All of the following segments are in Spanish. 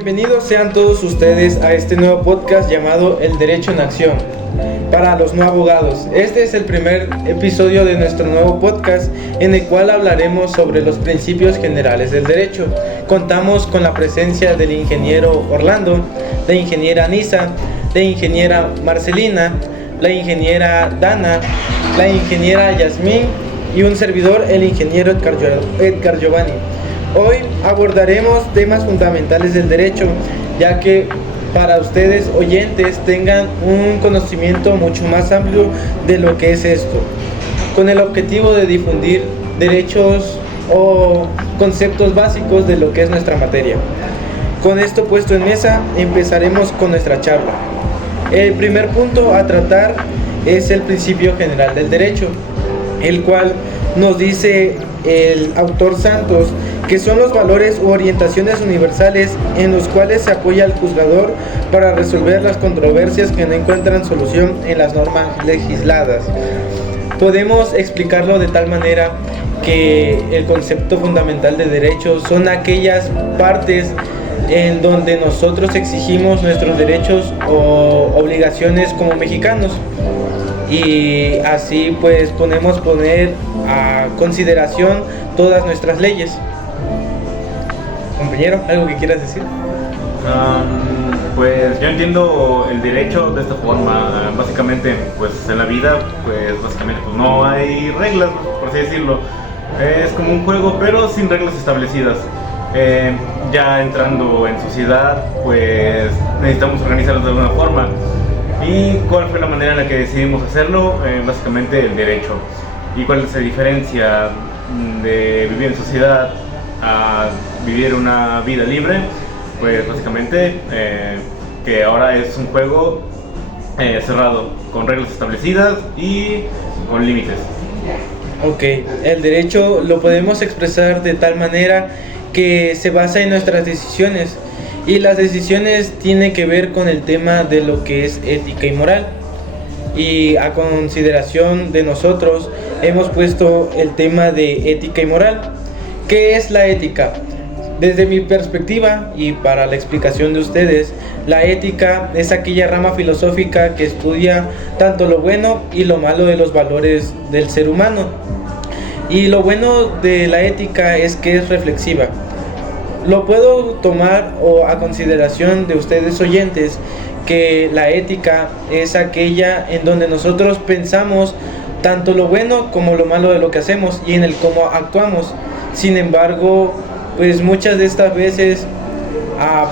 Bienvenidos sean todos ustedes a este nuevo podcast llamado El Derecho en Acción para los no abogados. Este es el primer episodio de nuestro nuevo podcast en el cual hablaremos sobre los principios generales del derecho. Contamos con la presencia del ingeniero Orlando, la ingeniera Anisa, la ingeniera Marcelina, la ingeniera Dana, la ingeniera Yasmín y un servidor, el ingeniero Edgar Giovanni. Hoy abordaremos temas fundamentales del derecho, ya que para ustedes oyentes tengan un conocimiento mucho más amplio de lo que es esto, con el objetivo de difundir derechos o conceptos básicos de lo que es nuestra materia. Con esto puesto en mesa, empezaremos con nuestra charla. El primer punto a tratar es el principio general del derecho, el cual nos dice el autor Santos que son los valores u orientaciones universales en los cuales se apoya al juzgador para resolver las controversias que no encuentran solución en las normas legisladas. Podemos explicarlo de tal manera que el concepto fundamental de derecho son aquellas partes en donde nosotros exigimos nuestros derechos o obligaciones como mexicanos, y así pues podemos poner a consideración todas nuestras leyes. Compañero, ¿algo que quieras decir? Pues yo entiendo el derecho de esta forma. Básicamente, pues en la vida, pues básicamente pues no hay reglas, por así decirlo. Es como un juego, pero sin reglas establecidas. Ya entrando en sociedad, pues necesitamos organizarlos de alguna forma. ¿Y cuál fue la manera en la que decidimos hacerlo? Básicamente el derecho. ¿Y cuál es la diferencia de vivir en sociedad a vivir una vida libre? Pues básicamente que ahora es un juego cerrado, con reglas establecidas y con límites. Ok, el derecho lo podemos expresar de tal manera que se basa en nuestras decisiones, y las decisiones tienen que ver con el tema de lo que es ética y moral. Y a consideración de nosotros hemos puesto el tema de ética y moral. ¿Qué es la ética? Desde mi perspectiva y para la explicación de ustedes, la ética es aquella rama filosófica que estudia tanto lo bueno y lo malo de los valores del ser humano. Y lo bueno de la ética es que es reflexiva. Lo puedo tomar a consideración de ustedes oyentes, que la ética es aquella en donde nosotros pensamos tanto lo bueno como lo malo de lo que hacemos y en el cómo actuamos. Sin embargo, pues muchas de estas veces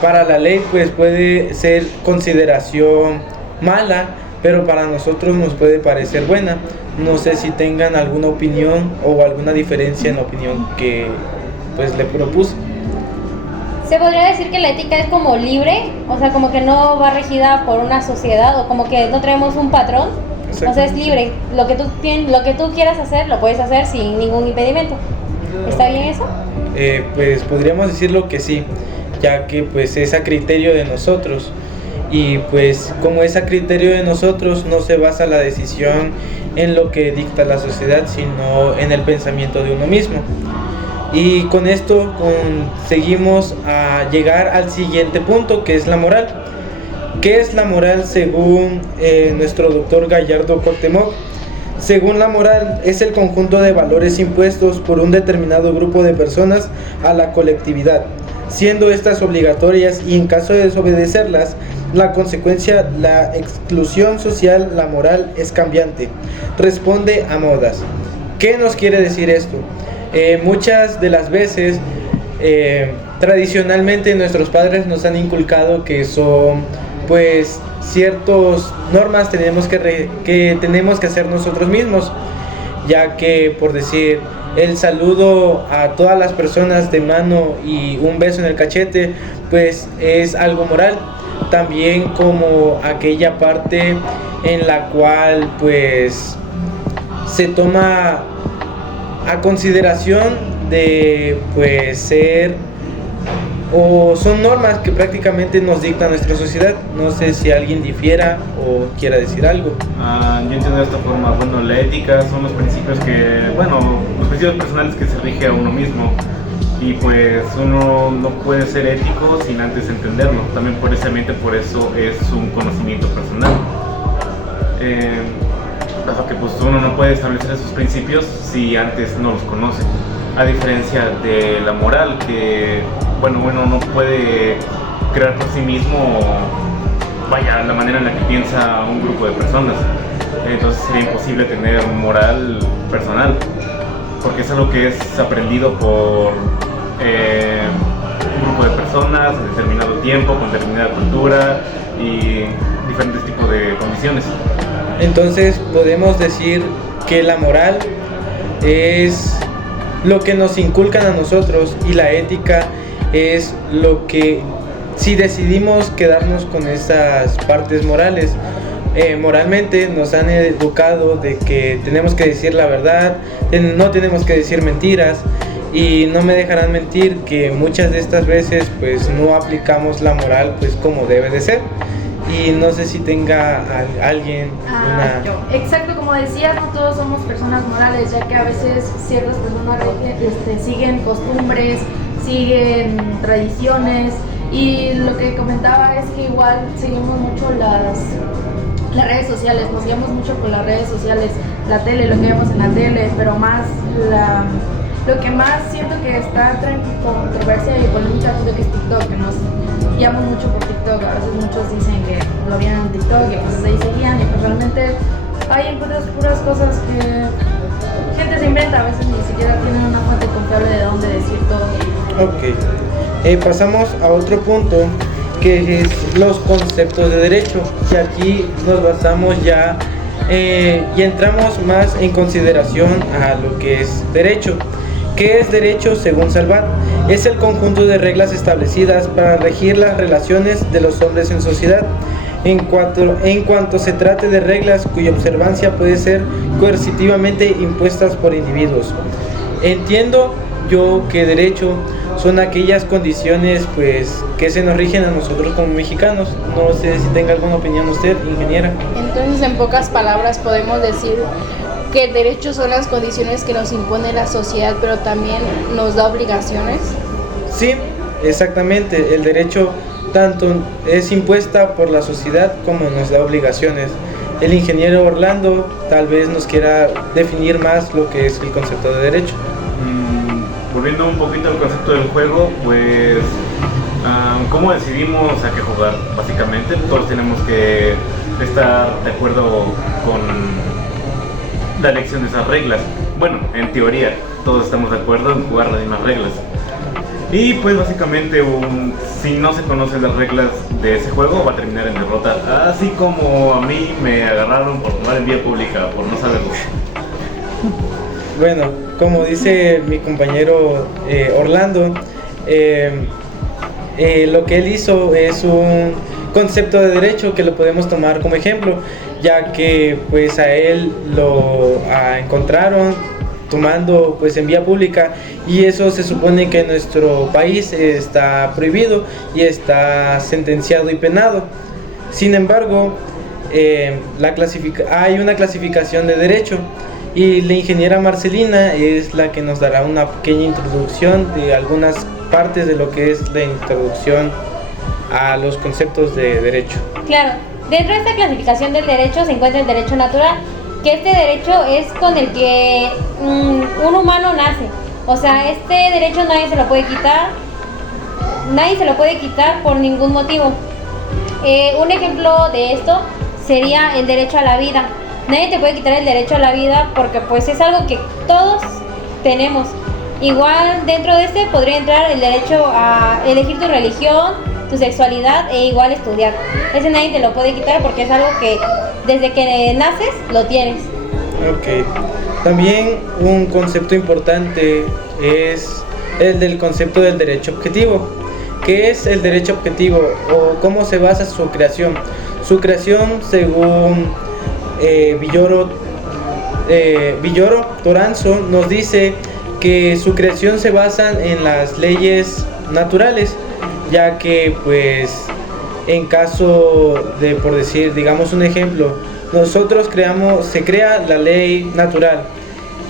para la ley pues puede ser consideración mala, pero para nosotros nos puede parecer buena. No sé si tengan alguna opinión o alguna diferencia en la opinión que pues le propuse. Se podría decir que la ética es como libre, o sea, como que no va regida por una sociedad, o como que no tenemos un patrón. Exacto. O sea, es libre. Lo que tú quieras hacer, lo puedes hacer sin ningún impedimento. ¿Está bien eso? Pues podríamos decirlo que sí, ya que pues es a criterio de nosotros, y pues como es a criterio de nosotros, no se basa la decisión en lo que dicta la sociedad, sino en el pensamiento de uno mismo. Y con esto conseguimos a llegar al siguiente punto, que es la moral. ¿Qué es la moral según nuestro doctor Gallardo Cuauhtémoc? Según la moral, es el conjunto de valores impuestos por un determinado grupo de personas a la colectividad, siendo estas obligatorias y en caso de desobedecerlas, la consecuencia, la exclusión social. La moral es cambiante, responde a modas. ¿Qué nos quiere decir esto? Muchas de las veces, tradicionalmente nuestros padres nos han inculcado que son pues ciertas normas que tenemos que hacer nosotros mismos, ya que por decir el saludo a todas las personas de mano y un beso en el cachete pues es algo moral, también como aquella parte en la cual pues se toma a consideración de pues ser o son normas que prácticamente nos dicta nuestra sociedad. No sé si alguien difiera o quiera decir algo. Yo entiendo de esta forma. Bueno, la ética son los principios los principios personales que se rige a uno mismo. y pues uno no puede ser ético sin antes entenderlo. También precisamente por eso es un conocimiento personal. Dado que pues uno no puede establecer esos principios si antes no los conoce. A diferencia de la moral, que bueno, uno no puede crear por sí mismo, vaya, la manera en la que piensa un grupo de personas. Entonces sería imposible tener moral personal, porque es algo que es aprendido por un grupo de personas en determinado tiempo, con determinada cultura y diferentes tipos de condiciones. Entonces podemos decir que la moral es lo que nos inculcan a nosotros y la ética es lo que, si decidimos quedarnos con esas partes morales, moralmente nos han educado de que tenemos que decir la verdad, no tenemos que decir mentiras, y no me dejarán mentir que muchas de estas veces pues no aplicamos la moral pues como debe de ser. Y no sé si tenga alguien yo. Exacto, como decías, no todos somos personas morales, ya que a veces ciertas personas siguen costumbres, siguen tradiciones, y lo que comentaba es que igual seguimos mucho las redes sociales, nos guiamos mucho por las redes sociales, la tele, lo que vemos en la tele, pero más lo que más siento que está en controversia y con mucha gente que es TikTok, que nos guiamos mucho por TikTok. A veces muchos dicen que lo vieron en TikTok y pues ahí seguían, y pues realmente hay encuentras puras cosas que gente se inventa, a veces ni siquiera tienen una fuente confiable de dónde decir todo. Ok, pasamos a otro punto, que es los conceptos de derecho, y aquí nos basamos ya y entramos más en consideración a lo que es derecho. ¿Qué es derecho según Salvat? Es el conjunto de reglas establecidas para regir las relaciones de los hombres en sociedad, en cuanto se trate de reglas cuya observancia puede ser coercitivamente impuestas por individuos. Entiendo yo que derecho son aquellas condiciones pues que se nos rigen a nosotros como mexicanos. No sé si tenga alguna opinión usted, ingeniera. Entonces, en pocas palabras podemos decir que el derecho son las condiciones que nos impone la sociedad, pero también nos da obligaciones. Sí, exactamente. El derecho tanto es impuesta por la sociedad como nos da obligaciones. El ingeniero Orlando tal vez nos quiera definir más lo que es el concepto de derecho. Volviendo un poquito al concepto del juego, pues ¿cómo decidimos a qué jugar? Básicamente todos tenemos que estar de acuerdo con la elección de esas reglas. Bueno, en teoría todos estamos de acuerdo en jugar las mismas reglas. Y pues básicamente si no se conocen las reglas de ese juego va a terminar en derrota. Así como a mí me agarraron por tomar en vía pública, por no saberlo. Bueno, como dice mi compañero Orlando, lo que él hizo es un concepto de derecho que lo podemos tomar como ejemplo, ya que pues a él lo encontraron tomando pues en vía pública, y eso se supone que en nuestro país está prohibido y está sentenciado y penado. Sin embargo, hay una clasificación de derecho, y la ingeniera Marcelina es la que nos dará una pequeña introducción de algunas partes de lo que es la introducción a los conceptos de derecho. Claro, dentro de esta clasificación del derecho se encuentra el derecho natural, que este derecho es con el que un humano nace. O sea, este derecho nadie se lo puede quitar por ningún motivo. Un ejemplo de esto sería el derecho a la vida. Nadie te puede quitar el derecho a la vida porque pues es algo que todos tenemos. Igual dentro de este podría entrar el derecho a elegir tu religión, tu sexualidad, e igual estudiar. Ese nadie te lo puede quitar porque es algo que desde que naces lo tienes. Ok. También un concepto importante es el del concepto del derecho objetivo. ¿Qué es el derecho objetivo o cómo se basa su creación? Su creación, según Villoro Toranzo, nos dice que su creación se basa en las leyes naturales, ya que pues en caso de, por decir, digamos un ejemplo, se crea la ley natural,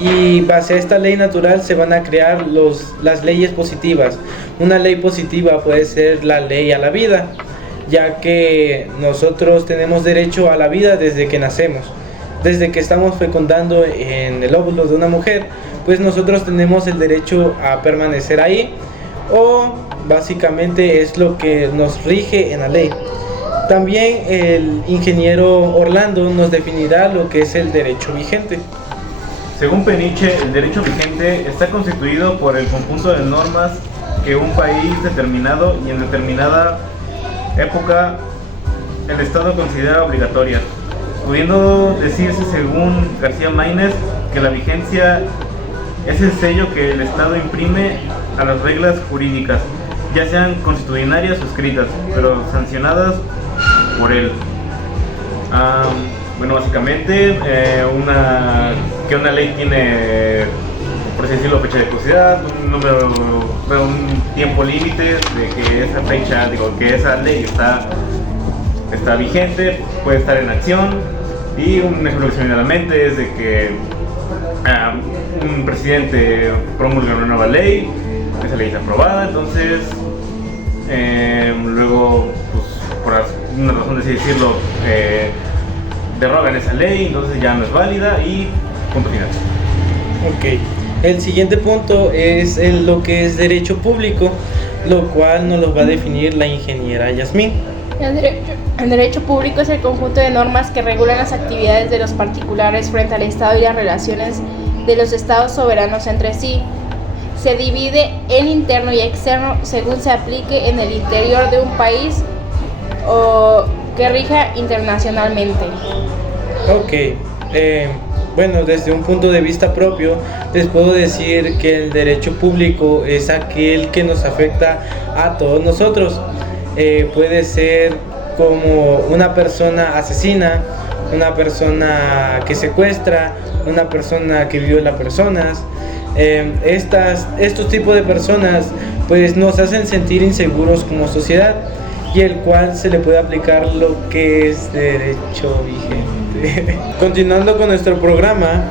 y base a esta ley natural se van a crear las leyes positivas. Una ley positiva puede ser la ley a la vida, ya que nosotros tenemos derecho a la vida desde que nacemos. Desde que estamos fecundando en el óvulo de una mujer, pues nosotros tenemos el derecho a permanecer ahí, o básicamente es lo que nos rige en la ley. También el ingeniero Orlando nos definirá lo que es el derecho vigente. Según Peniche, el derecho vigente está constituido por el conjunto de normas que un país determinado y en determinada época el Estado considera obligatorias, pudiendo decirse según García Maínez que la vigencia es el sello que el Estado imprime a las reglas jurídicas, ya sean constitucionarias o escritas, pero sancionadas por él. Bueno, básicamente que una ley tiene, por así decirlo, fecha de caducidad, un tiempo límite de que esa fecha, que esa ley está vigente, puede estar en acción. Y un ejemplo que se me viene a la mente es de que un presidente promulga una nueva ley, esa ley está aprobada, entonces luego, pues, por una razón de así decirlo, derrogan esa ley, entonces ya no es válida y punto final. Ok, el siguiente punto es lo que es derecho público, lo cual nos lo va a definir la ingeniera Yasmín. El derecho público es el conjunto de normas que regulan las actividades de los particulares frente al Estado y las relaciones de los estados soberanos entre sí. Se divide en interno y externo según se aplique en el interior de un país o que rija internacionalmente. Ok, bueno, desde un punto de vista propio, les puedo decir que el derecho público es aquel que nos afecta a todos nosotros. Puede ser como una persona asesina, una persona que secuestra, una persona que viola personas. Estos tipos de personas pues nos hacen sentir inseguros como sociedad, y el cual se le puede aplicar lo que es derecho vigente. Continuando con nuestro programa,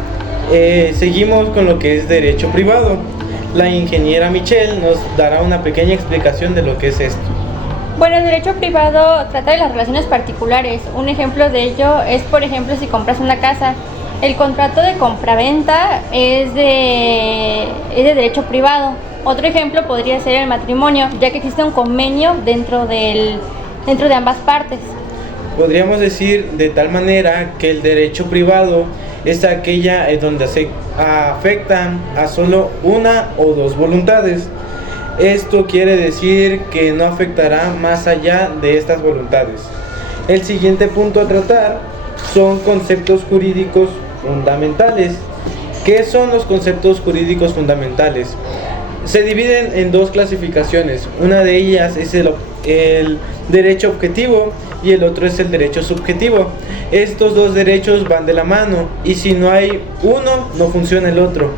seguimos con lo que es derecho privado. La ingeniera Michelle nos dará una pequeña explicación de lo que es esto. Bueno, el derecho privado trata de las relaciones particulares. Un ejemplo de ello es, por ejemplo, si compras una casa. El contrato de compraventa es de derecho privado. Otro ejemplo podría ser el matrimonio, ya que existe un convenio dentro de ambas partes. Podríamos decir de tal manera que el derecho privado es aquella donde se afectan a solo una o dos voluntades. Esto quiere decir que no afectará más allá de estas voluntades. El siguiente punto a tratar son conceptos jurídicos fundamentales. ¿Qué son los conceptos jurídicos fundamentales? Se dividen en dos clasificaciones. Una de ellas es el derecho objetivo y el otro es el derecho subjetivo. Estos dos derechos van de la mano y si no hay uno, no funciona el otro.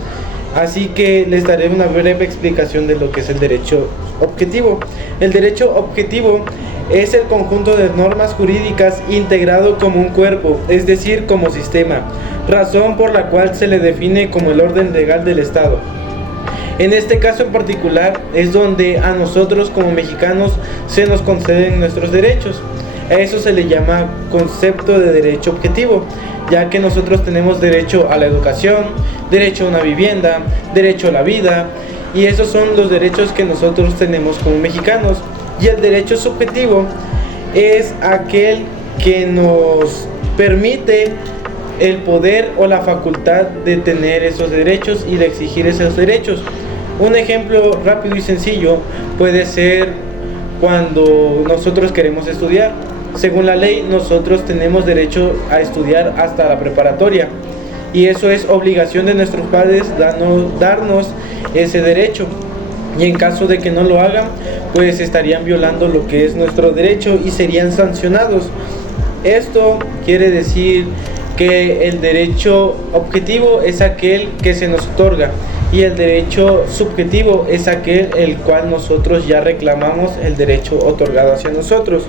Así que les daré una breve explicación de lo que es el derecho objetivo. El derecho objetivo es el conjunto de normas jurídicas integrado como un cuerpo, es decir, como sistema, razón por la cual se le define como el orden legal del Estado. En este caso en particular es donde a nosotros como mexicanos se nos conceden nuestros derechos. A eso se le llama concepto de derecho objetivo, ya que nosotros tenemos derecho a la educación, derecho a una vivienda, derecho a la vida, y esos son los derechos que nosotros tenemos como mexicanos. Y el derecho subjetivo es aquel que nos permite el poder o la facultad de tener esos derechos y de exigir esos derechos. Un ejemplo rápido y sencillo puede ser cuando nosotros queremos estudiar. Según la ley, nosotros tenemos derecho a estudiar hasta la preparatoria, y eso es obligación de nuestros padres darnos ese derecho, y en caso de que no lo hagan, pues estarían violando lo que es nuestro derecho y serían sancionados. Esto quiere decir que el derecho objetivo es aquel que se nos otorga y el derecho subjetivo es aquel el cual nosotros ya reclamamos el derecho otorgado hacia nosotros.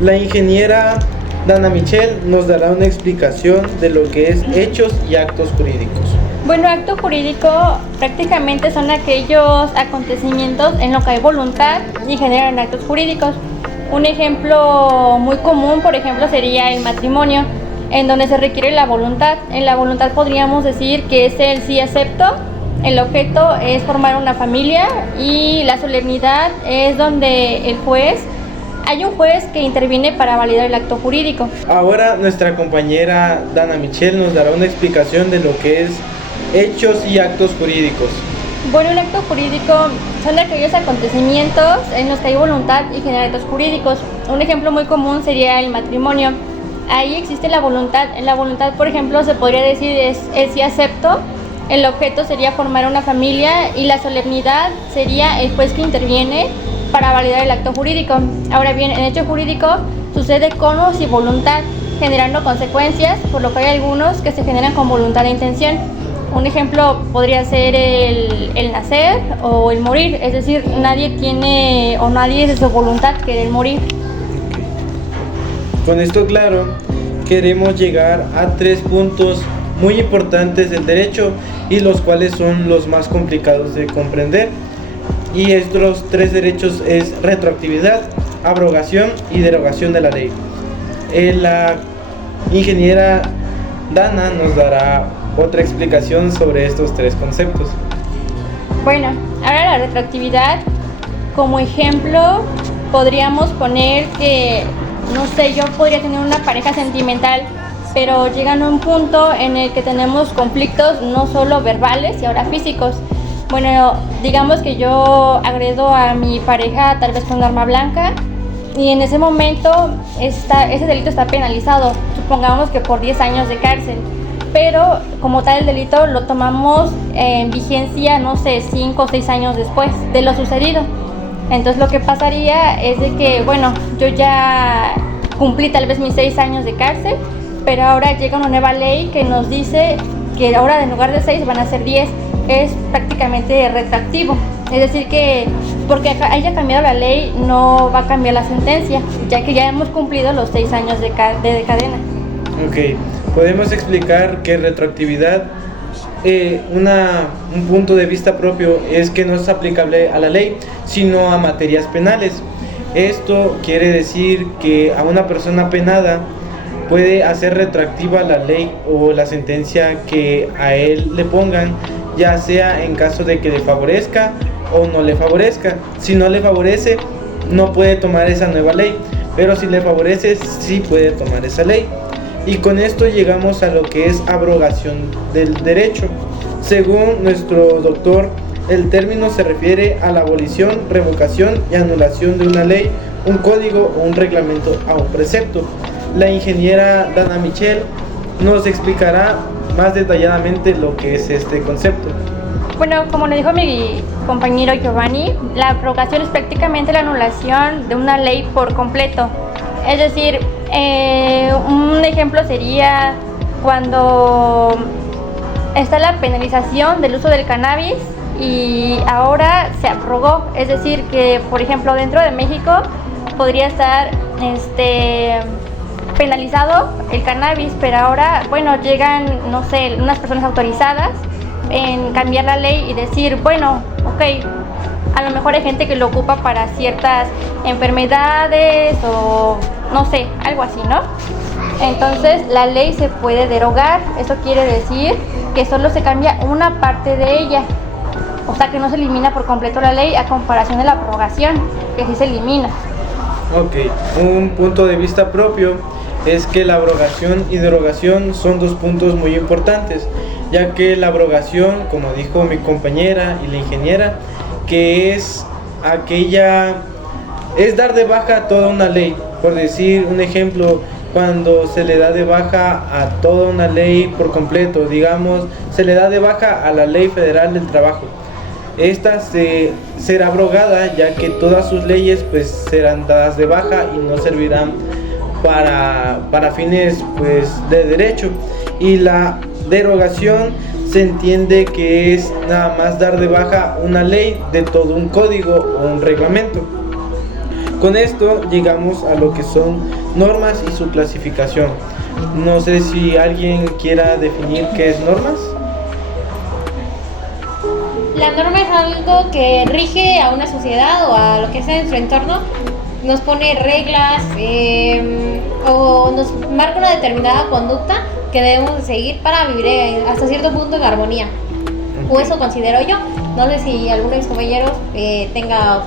La ingeniera Dana Michelle nos dará una explicación de lo que es hechos y actos jurídicos. Bueno, acto jurídico prácticamente son aquellos acontecimientos en los que hay voluntad y generan actos jurídicos. Un ejemplo muy común, por ejemplo, sería el matrimonio, en donde se requiere la voluntad. En la voluntad podríamos decir que es el sí acepto, el objeto es formar una familia y la solemnidad es donde hay un juez que interviene para validar el acto jurídico. Ahora nuestra compañera Dana Michelle nos dará una explicación de lo que es hechos y actos jurídicos. Bueno, un acto jurídico son aquellos acontecimientos en los que hay voluntad y generan actos jurídicos. Un ejemplo muy común sería el matrimonio. Ahí existe la voluntad. En la voluntad, por ejemplo, se podría decir es el sí acepto. El objeto sería formar una familia y la solemnidad sería el juez que interviene para validar el acto jurídico. Ahora bien, en hecho jurídico sucede con o sin voluntad, generando consecuencias, por lo que hay algunos que se generan con voluntad e intención. Un ejemplo podría ser el nacer o el morir, es decir, nadie tiene o nadie de su voluntad querer morir. Con esto claro, queremos llegar a 3 puntos muy importantes del derecho y los cuales son los más complicados de comprender. Y estos 3 derechos es retroactividad, abrogación y derogación de la ley. La ingeniera Dana nos dará otra explicación sobre estos 3 conceptos. Bueno, ahora la retroactividad, como ejemplo, podríamos poner que, no sé, yo podría tener una pareja sentimental, pero llegan a un punto en el que tenemos conflictos no solo verbales y ahora físicos. Bueno, digamos que yo agredo a mi pareja tal vez con un arma blanca y en ese momento ese delito está penalizado, supongamos que por 10 años de cárcel. Pero como tal el delito lo tomamos en vigencia, no sé, 5 o 6 años después de lo sucedido. Entonces lo que pasaría es de que, bueno, yo ya cumplí tal vez mis 6 años de cárcel, pero ahora llega una nueva ley que nos dice que ahora en lugar de 6 van a ser 10. Es prácticamente retroactivo. Es decir que porque haya cambiado la ley no va a cambiar la sentencia, ya que ya hemos cumplido los 6 años de cadena. Ok, podemos explicar que retroactividad, un punto de vista propio es que no es aplicable a la ley, sino a materias penales. Esto quiere decir que a una persona penada puede hacer retroactiva la ley o la sentencia que a él le pongan, ya sea en caso de que le favorezca o no le favorezca. Si no le favorece, no puede tomar esa nueva ley, pero si le favorece, sí puede tomar esa ley. Y con esto llegamos a lo que es abrogación del derecho. Según nuestro doctor, el término se refiere a la abolición, revocación y anulación de una ley, un código o un reglamento a un precepto. La ingeniera Dana Michelle nos explicará más detalladamente lo que es este concepto. Bueno, como le dijo mi compañero Giovanni, la abrogación es prácticamente la anulación de una ley por completo. Es decir, un ejemplo sería cuando está la penalización del uso del cannabis y ahora se abrogó. Es decir, que por ejemplo dentro de México podría estar penalizado el cannabis, pero ahora, bueno, llegan, no sé, unas personas autorizadas en cambiar la ley y decir, bueno, ok, a lo mejor hay gente que lo ocupa para ciertas enfermedades o no sé, algo así, ¿no? Entonces la ley se puede derogar. Eso quiere decir que solo se cambia una parte de ella, o sea que no se elimina por completo la ley a comparación de la abrogación, que sí se elimina. Ok, un punto de vista propio es que la abrogación y derogación son 2 puntos muy importantes, ya que la abrogación, como dijo mi compañera y la ingeniera, que es dar de baja toda una ley. Por decir un ejemplo, cuando se le da de baja a toda una ley por completo, digamos, se le da de baja a la Ley Federal del Trabajo. Esta será abrogada, ya que todas sus leyes pues serán dadas de baja y no servirán para fines pues de derecho. Y la derogación se entiende que es nada más dar de baja una ley de todo un código o un reglamento. Con esto llegamos a lo que son normas y su clasificación. No sé si alguien quiera definir qué es normas. norma es algo que rige a una sociedad o a lo que sea en su entorno, nos pone reglas o nos marca una determinada conducta que debemos de seguir para vivir hasta cierto punto en armonía. O eso considero yo. No sé si alguno de mis compañeros tenga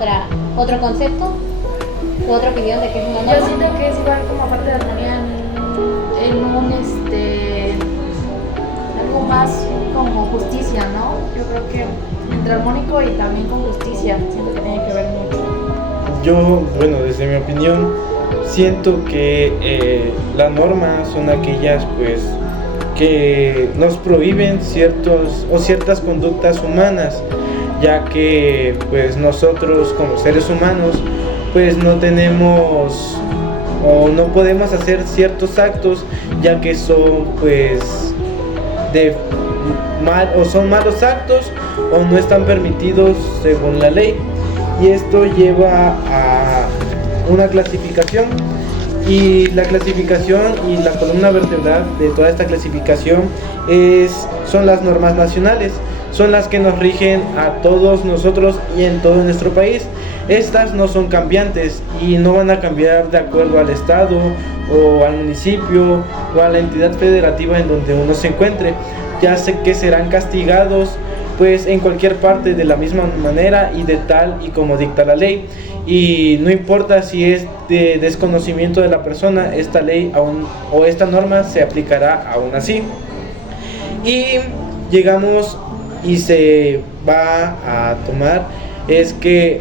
otro concepto u otra opinión de qué es una norma. Yo siento que es igual como parte de armonía en un algo más como justicia, ¿no? Yo creo que entre armónico y también con justicia, siento que tiene que ver mucho. Yo, bueno, desde mi opinión, siento que las normas son aquellas pues que nos prohíben ciertas conductas humanas, ya que pues nosotros como seres humanos pues no tenemos o no podemos hacer ciertos actos, ya que son pues son malos actos o no están permitidos según la ley, y esto lleva a una clasificación, y la clasificación y la columna vertebral de toda esta clasificación son las normas nacionales. Son las que nos rigen a todos nosotros y en todo nuestro país. Estas no son cambiantes y no van a cambiar de acuerdo al estado o al municipio o a la entidad federativa en donde uno se encuentre. Ya sé que serán castigados pues en cualquier parte de la misma manera y de tal y como dicta la ley. Y no importa si es de desconocimiento de la persona, esta ley o esta norma se aplicará aún así. Y llegamos y se va a tomar es que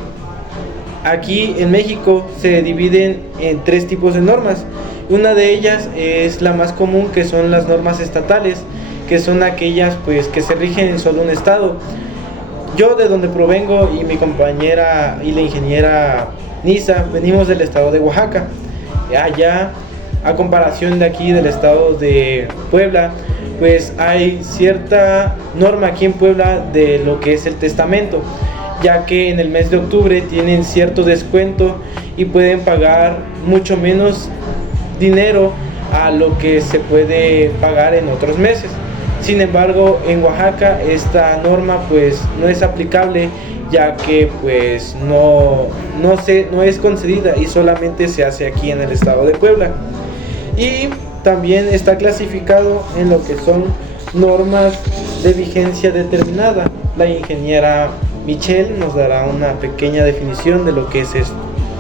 aquí en México se dividen en 3 tipos de normas. Una de ellas es la más común, que son las normas estatales, que son aquellas pues que se rigen en solo un estado. Yo, de donde provengo, y mi compañera y la ingeniera Nisa, venimos del estado de Oaxaca. Allá, a comparación de aquí del estado de Puebla, pues hay cierta norma aquí en Puebla de lo que es el testamento, ya que en el mes de octubre tienen cierto descuento y pueden pagar mucho menos dinero a lo que se puede pagar en otros meses. Sin embargo, en Oaxaca esta norma pues no es aplicable, ya que pues no es concedida y solamente se hace aquí en el estado de Puebla. Y también está clasificado en lo que son normas de vigencia determinada. La ingeniera Michelle nos dará una pequeña definición de lo que es esto.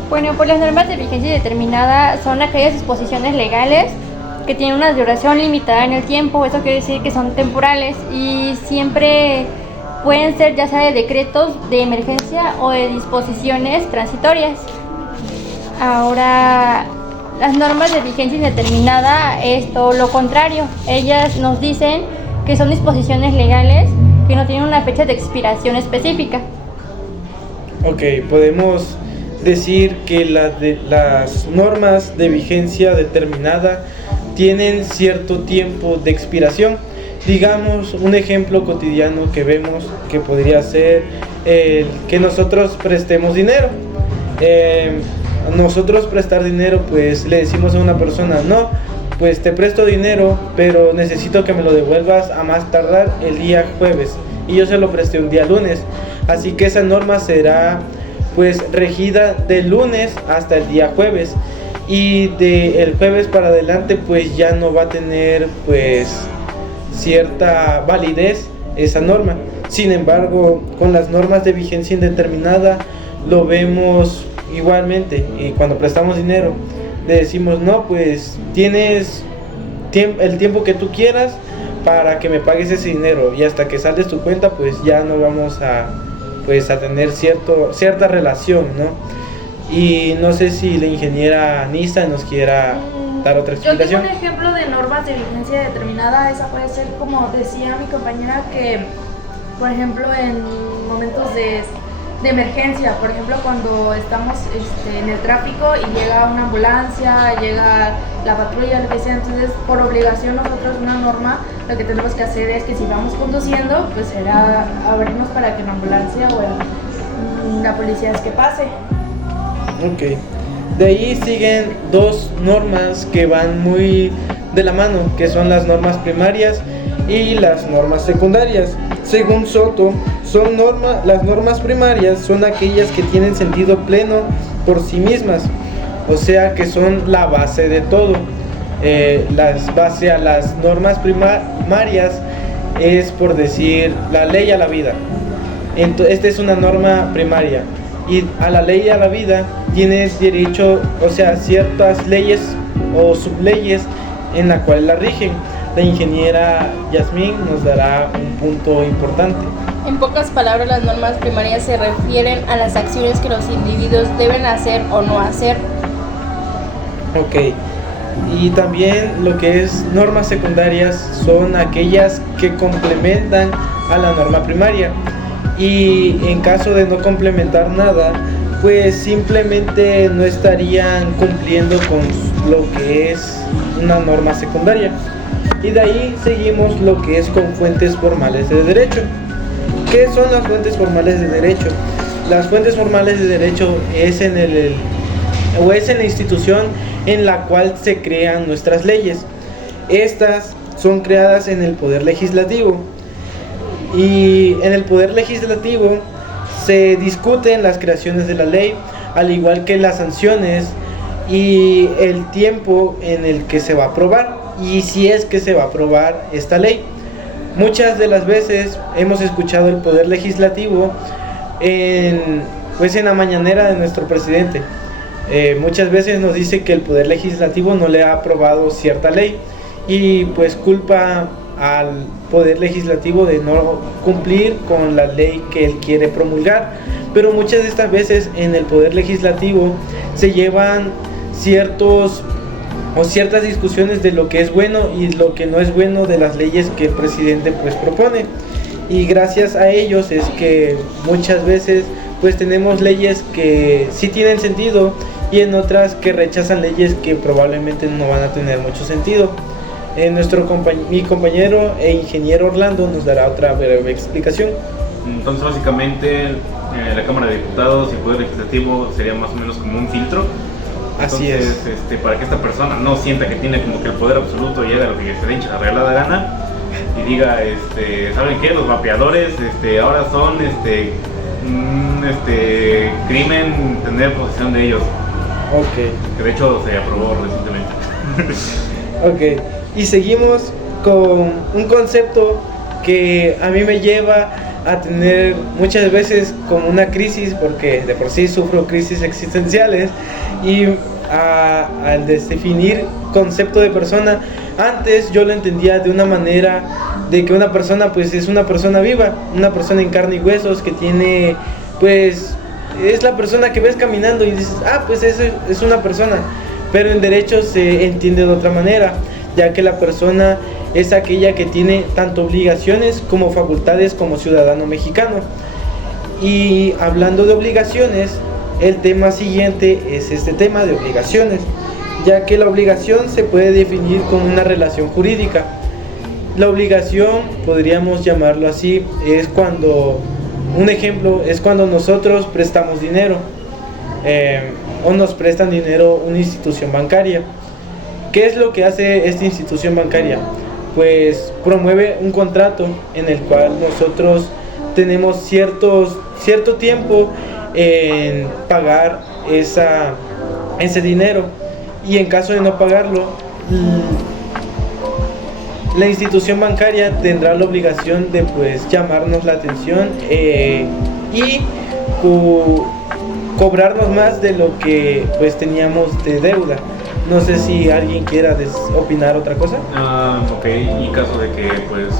Bueno, pues las normas de vigencia determinada son aquellas disposiciones legales que tienen una duración limitada en el tiempo. Eso quiere decir que son temporales y siempre pueden ser ya sea de decretos de emergencia o de disposiciones transitorias. Ahora, las normas de vigencia indeterminada es todo lo contrario. Ellas nos dicen que son disposiciones legales que no tienen una fecha de expiración específica. Ok, podemos decir que las normas de vigencia determinada tienen cierto tiempo de expiración. Digamos, un ejemplo cotidiano que vemos que podría ser que nosotros prestemos dinero. Nosotros prestar dinero, pues le decimos a una persona: no, pues te presto dinero, pero necesito que me lo devuelvas a más tardar el día jueves, y yo se lo presté un día lunes, así que esa norma será pues regida del lunes hasta el día jueves, y del jueves para adelante pues ya no va a tener pues cierta validez esa norma. Sin embargo, con las normas de vigencia indeterminada lo vemos igualmente, y cuando prestamos dinero le decimos: no, pues tienes el tiempo que tú quieras para que me pagues ese dinero, y hasta que saldes tu cuenta pues ya no vamos a tener cierta relación, ¿no? Y no sé si la ingeniera Nisa nos quiera dar otra explicación. Yo tengo un ejemplo de normas de vigencia determinada. Esa puede ser, como decía mi compañera, que por ejemplo en momentos de emergencia, por ejemplo cuando estamos en el tráfico y llega una ambulancia, llega la patrulla, lo que sea, entonces por obligación nosotros, una norma, lo que tenemos que hacer es que si vamos conduciendo, pues será abrirnos para que la ambulancia o la policía es que pase. Ok, de ahí siguen 2 normas que van muy de la mano, que son las normas primarias y las normas secundarias. Según Soto, las normas primarias son aquellas que tienen sentido pleno por sí mismas, o sea que son la base de todo. Base a las normas primarias es, por decir, la ley a la vida. Esta es una norma primaria, y a la ley a la vida tienes derecho, o sea, ciertas leyes o subleyes en la cual la rigen. La ingeniera Yasmín nos dará un punto importante. En pocas palabras, las normas primarias se refieren a las acciones que los individuos deben hacer o no hacer. Ok. Y también lo que es normas secundarias son aquellas que complementan a la norma primaria. Y en caso de no complementar nada, pues simplemente no estarían cumpliendo con lo que es una norma secundaria. Y de ahí seguimos lo que es con fuentes formales de derecho. ¿Qué son las fuentes formales de derecho? Las fuentes formales de derecho es en la institución en la cual se crean nuestras leyes. Estas son creadas en el Poder Legislativo. Y en el Poder Legislativo se discuten las creaciones de la ley, al igual que las sanciones y el tiempo en el que se va a aprobar, y si es que se va a aprobar esta ley. Muchas de las veces hemos escuchado el Poder Legislativo en la mañanera de nuestro presidente. Muchas veces nos dice que el Poder Legislativo no le ha aprobado cierta ley, y pues culpa al Poder Legislativo de no cumplir con la ley que él quiere promulgar. Pero muchas de estas veces en el Poder Legislativo se llevan ciertas discusiones de lo que es bueno y lo que no es bueno de las leyes que el presidente pues propone, y gracias a ellos es que muchas veces pues tenemos leyes que sí tienen sentido y en otras que rechazan leyes que probablemente no van a tener mucho sentido. Mi compañero e ingeniero Orlando nos dará otra breve explicación. Entonces básicamente la Cámara de Diputados y el Poder Legislativo sería más o menos como un filtro. Así es. Para que esta persona no sienta que tiene como que el poder absoluto y haga lo que se le hincha la regalada gana y diga, ¿saben qué? Los vapeadores ahora son crimen tener posesión de ellos. Ok. Que de hecho se aprobó recientemente. Ok. Y seguimos con un concepto que a mí me lleva a tener muchas veces como una crisis, porque de por sí sufro crisis existenciales, y al definir concepto de persona, antes yo lo entendía de una manera de que una persona pues es una persona viva, una persona en carne y huesos que tiene pues es la persona que ves caminando y dices, pues es una persona. Pero en derecho se entiende de otra manera, ya que la persona es aquella que tiene tanto obligaciones como facultades como ciudadano mexicano. Y hablando de obligaciones, el tema siguiente es este tema de obligaciones, ya que la obligación se puede definir como una relación jurídica. La obligación, podríamos llamarlo así, es cuando, un ejemplo, es cuando nosotros prestamos dinero o nos prestan dinero una institución bancaria. ¿Qué es lo que hace esta institución bancaria? Pues promueve un contrato en el cual nosotros tenemos cierto tiempo en pagar ese dinero, y en caso de no pagarlo, la institución bancaria tendrá la obligación de pues llamarnos la atención y cobrarnos más de lo que pues teníamos de deuda. No sé si alguien quiera opinar otra cosa. Ok, y caso de que pues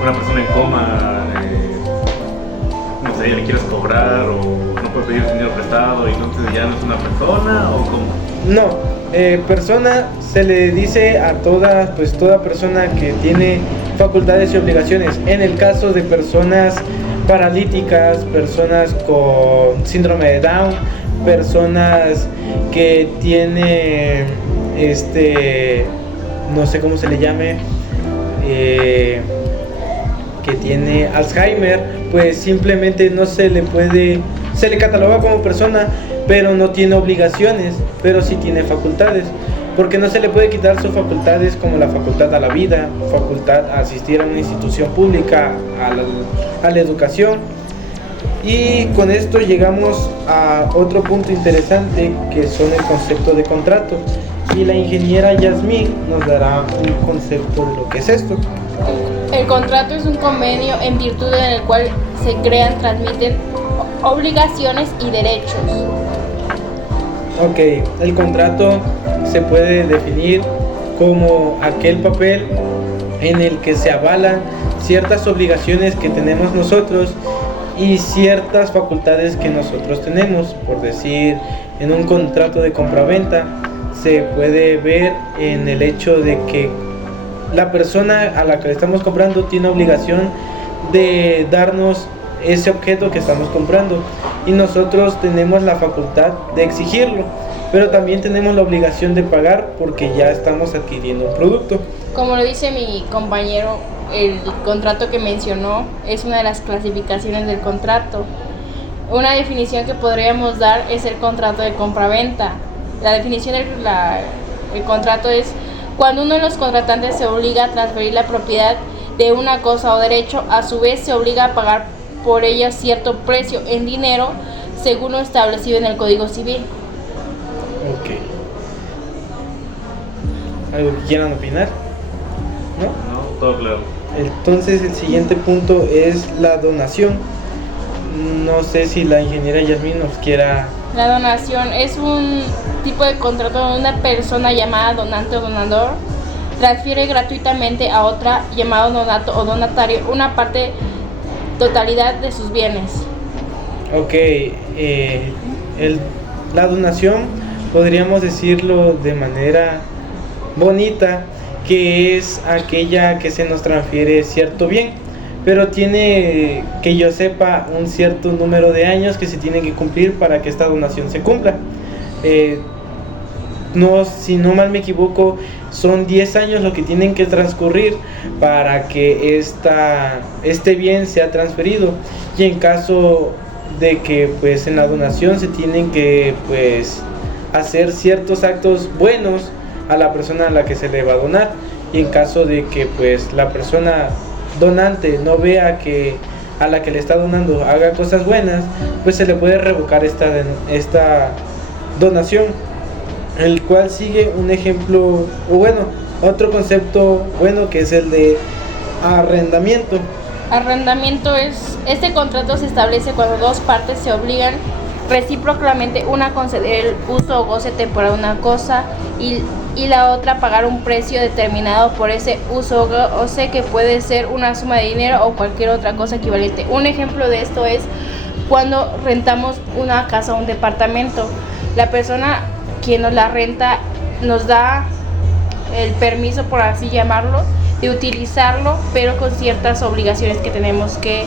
una persona en coma, no sé, le quieres cobrar o no puede pedir dinero prestado y entonces ya no es una persona, o cómo? No, persona se le dice a toda persona que tiene facultades y obligaciones. En el caso de personas paralíticas, personas con síndrome de Down, personas que tienen no sé cómo se le llame, que tiene Alzheimer, pues simplemente no se le cataloga como persona, pero no tiene obligaciones, pero sí tiene facultades. porque no se le puede quitar sus facultades como la facultad a la vida, facultad a asistir a una institución pública, a la educación. Y con esto llegamos a otro punto interesante, que son el concepto de contrato, y la ingeniera Yasmín nos dará un concepto de lo que es esto. El contrato es un convenio en virtud del cual se crean, transmiten obligaciones y derechos. Ok, el contrato se puede definir como aquel papel en el que se avalan ciertas obligaciones que tenemos nosotros y ciertas facultades que nosotros tenemos. Por decir, en un contrato de compraventa se puede ver en el hecho de que la persona a la que le estamos comprando tiene obligación de darnos ese objeto que estamos comprando, y nosotros tenemos la facultad de exigirlo, pero también tenemos la obligación de pagar porque ya estamos adquiriendo un producto. Como lo dice mi compañero, el contrato que mencionó es una de las clasificaciones del contrato. Una definición que podríamos dar es el contrato de compraventa. La definición del contrato es cuando uno de los contratantes se obliga a transferir la propiedad de una cosa o derecho, a su vez se obliga a pagar por ella cierto precio en dinero según lo establecido en el Código Civil. Ok. ¿Algo que quieran opinar? ¿No? No, todo claro. Entonces el siguiente punto es la donación. No sé si la ingeniera Yasmín nos quiera... La donación es un tipo de contrato donde una persona llamada donante o donador transfiere gratuitamente a otra llamado donato o donatario una parte totalidad de sus bienes. Ok, la donación podríamos decirlo de manera bonita, que es aquella que se nos transfiere cierto bien, pero tiene, que yo sepa, un cierto número de años que se tienen que cumplir para que esta donación se cumpla. No, si no mal me equivoco, son 10 años lo que tienen que transcurrir para que este bien sea transferido, y en caso de que pues en la donación se tienen que pues hacer ciertos actos buenos a la persona a la que se le va a donar, y en caso de que pues la persona donante no vea que a la que le está donando haga cosas buenas, pues se le puede revocar esta donación. El cual sigue un ejemplo, o bueno, otro concepto bueno, que es el de arrendamiento. Arrendamiento este contrato se establece cuando dos partes se obligan recíprocamente, una a conceder el uso o goce temporal de una cosa y la otra a pagar un precio determinado por ese uso o goce, que puede ser una suma de dinero o cualquier otra cosa equivalente. Un ejemplo de esto es cuando rentamos una casa o un departamento. La persona quien nos la renta nos da el permiso, por así llamarlo, de utilizarlo, pero con ciertas obligaciones que tenemos que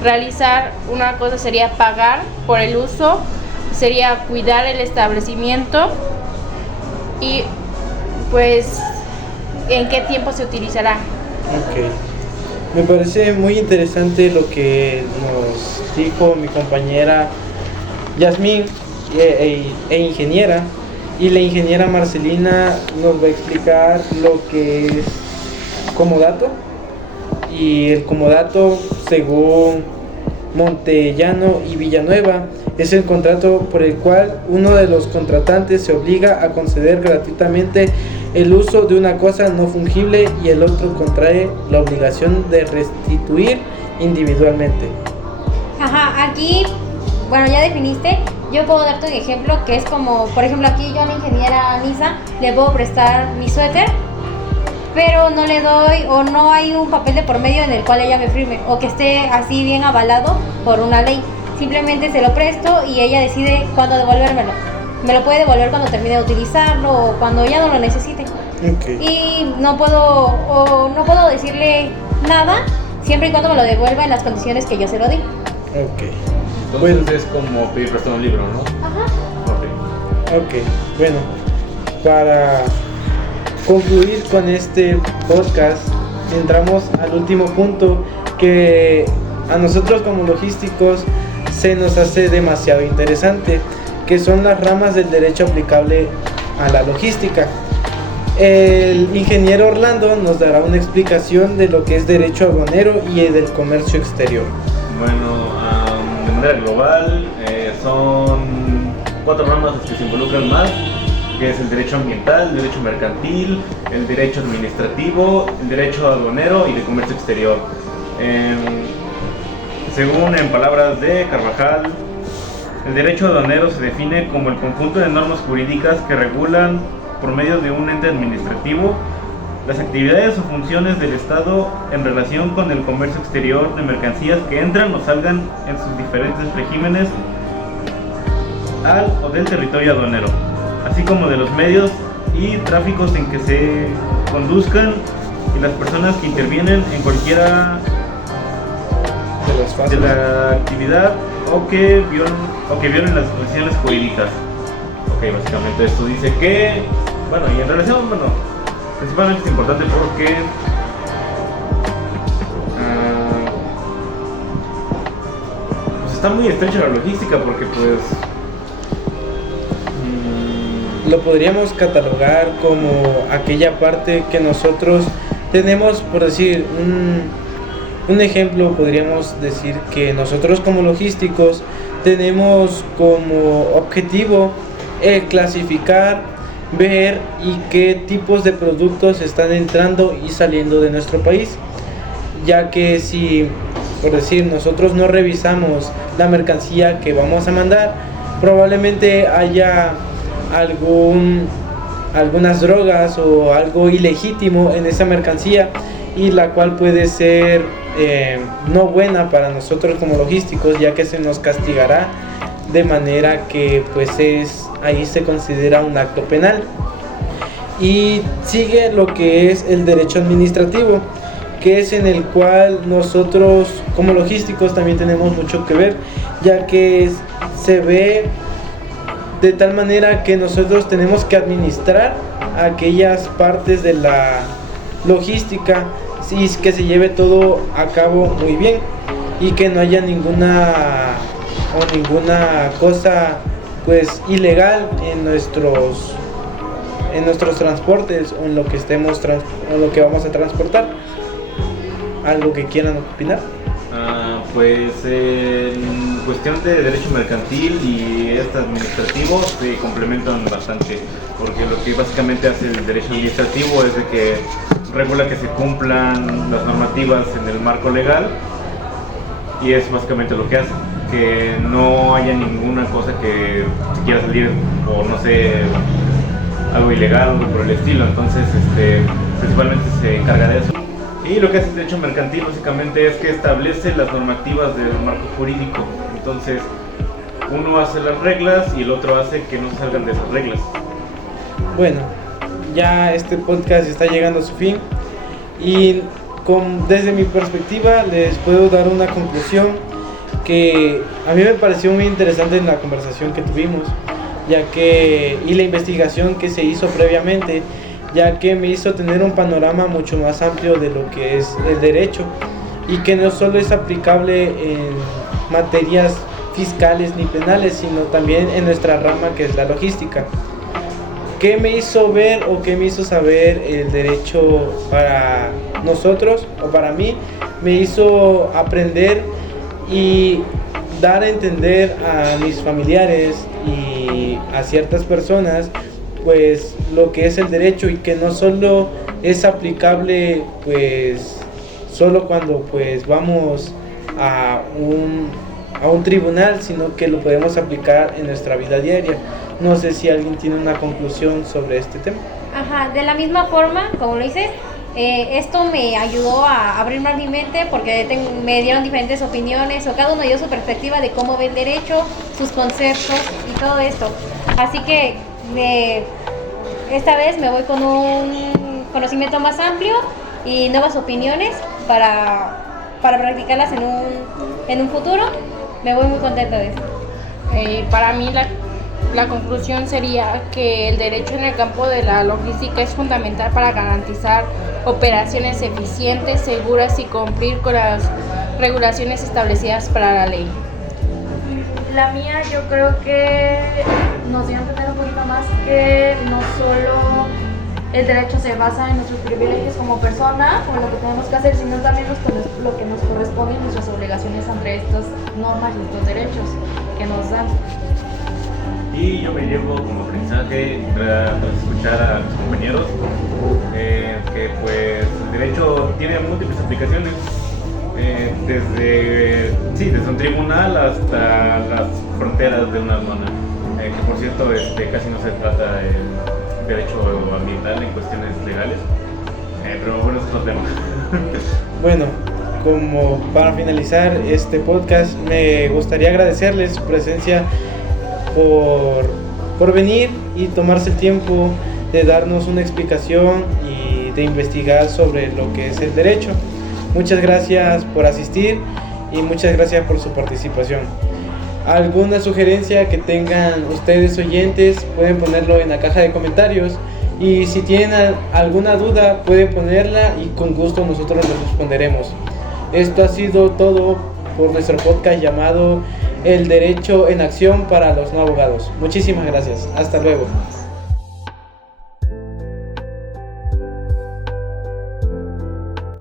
realizar. Una cosa sería pagar por el uso, sería cuidar el establecimiento y pues en qué tiempo se utilizará. Ok, me parece muy interesante lo que nos dijo mi compañera Yasmín e ingeniera. Y la ingeniera Marcelina nos va a explicar lo que es comodato. Y el comodato, según Montellano y Villanueva, es el contrato por el cual uno de los contratantes se obliga a conceder gratuitamente el uso de una cosa no fungible y el otro contrae la obligación de restituir individualmente. Ajá, aquí, bueno, ya definiste. Yo puedo darte un ejemplo que es como, por ejemplo, aquí yo a la ingeniera Nisa le puedo prestar mi suéter, pero no le doy, o no hay un papel de por medio en el cual ella me firme, o que esté así bien avalado por una ley. Simplemente se lo presto y ella decide cuándo devolvérmelo. Me lo puede devolver cuando termine de utilizarlo o cuando ya no lo necesite. Okay. Y no puedo decirle nada siempre y cuando me lo devuelva en las condiciones que yo se lo di. Ok. Entonces es como pedir prestado un libro, ¿no? Ajá. Ok, bueno, para concluir con este podcast, entramos al último punto que a nosotros como logísticos se nos hace demasiado interesante, que son las ramas del derecho aplicable a la logística. El ingeniero Orlando nos dará una explicación de lo que es derecho aduanero y del comercio exterior. Bueno, de manera global son 4 ramas que se involucran más, que es el derecho ambiental, el derecho mercantil, el derecho administrativo, el derecho aduanero y de comercio exterior. Según en palabras de Carvajal, el derecho aduanero se define como el conjunto de normas jurídicas que regulan por medio de un ente administrativo las actividades o funciones del Estado en relación con el comercio exterior de mercancías que entran o salgan en sus diferentes regímenes al o del territorio aduanero, así como de los medios y tráficos en que se conduzcan y las personas que intervienen en cualquiera de la actividad o que violen las disposiciones jurídicas. Ok, básicamente esto dice que, bueno, y en relación, principalmente es importante porque pues está muy estrecha la logística, porque pues lo podríamos catalogar como aquella parte que nosotros tenemos, por decir un ejemplo, podríamos decir que nosotros como logísticos tenemos como objetivo el clasificar, ver y qué tipos de productos están entrando y saliendo de nuestro país, ya que si, por decir, nosotros no revisamos la mercancía que vamos a mandar, probablemente haya algunas drogas o algo ilegítimo en esa mercancía, y la cual puede ser no buena para nosotros como logísticos, ya que se nos castigará de manera que pues ahí se considera un acto penal. Y sigue lo que es el derecho administrativo, que es en el cual nosotros como logísticos también tenemos mucho que ver, ya que se ve de tal manera que nosotros tenemos que administrar aquellas partes de la logística y que se lleve todo a cabo muy bien y que no haya ninguna cosa pues ilegal en nuestros transportes o en lo que o lo que vamos a transportar. ¿Algo que quieran opinar? Pues en cuestión de derecho mercantil y administrativo se complementan bastante, porque lo que básicamente hace el derecho administrativo es de que regula que se cumplan las normativas en el marco legal, y es básicamente lo que hace, que no haya ninguna cosa que se quiera salir por, no sé, algo ilegal o algo por el estilo. Entonces principalmente se encarga de eso. Y lo que hace el derecho mercantil básicamente es que establece las normativas del marco jurídico. Entonces uno hace las reglas y el otro hace que no salgan de esas reglas. Bueno, ya este podcast está llegando a su fin, y desde mi perspectiva les puedo dar una conclusión que a mí me pareció muy interesante en la conversación que tuvimos, y la investigación que se hizo previamente, ya que me hizo tener un panorama mucho más amplio de lo que es el derecho, y que no solo es aplicable en materias fiscales ni penales, sino también en nuestra rama, que es la logística. ¿Qué me hizo ver o qué me hizo saber el derecho para nosotros o para mí? Me hizo aprender y dar a entender a mis familiares y a ciertas personas pues lo que es el derecho, y que no solo es aplicable pues solo cuando pues vamos a un tribunal, sino que lo podemos aplicar en nuestra vida diaria. No sé si alguien tiene una conclusión sobre este tema. Ajá, de la misma forma, como lo dices, esto me ayudó a abrir más mi mente, porque me dieron diferentes opiniones, o cada uno dio su perspectiva de cómo ve el derecho, sus conceptos y todo esto. Así que esta vez me voy con un conocimiento más amplio y nuevas opiniones para practicarlas en un futuro. Me voy muy contenta de esto. Para mí la conclusión sería que el derecho en el campo de la logística es fundamental para garantizar operaciones eficientes, seguras y cumplir con las regulaciones establecidas para la ley. La mía, yo creo que nos dio a entender un poquito más que no solo el derecho se basa en nuestros privilegios como persona o en lo que tenemos que hacer, sino también lo que nos corresponde y nuestras obligaciones ante estas normas y estos derechos que nos dan. Y yo me llevo como aprendizaje tras escuchar a mis compañeros que pues el derecho tiene múltiples aplicaciones, desde un tribunal hasta las fronteras de una zona, que por cierto casi no se trata el derecho ambiental en cuestiones legales, pero bueno, es otro tema. Bueno, como para finalizar este podcast, me gustaría agradecerles su presencia por venir y tomarse el tiempo de darnos una explicación y de investigar sobre lo que es el derecho. Muchas gracias por asistir y muchas gracias por su participación. Alguna sugerencia que tengan ustedes oyentes pueden ponerlo en la caja de comentarios, y si tienen alguna duda pueden ponerla y con gusto nosotros les responderemos. Esto ha sido todo por nuestro podcast llamado El Derecho en Acción para los No Abogados. Muchísimas gracias. Hasta luego.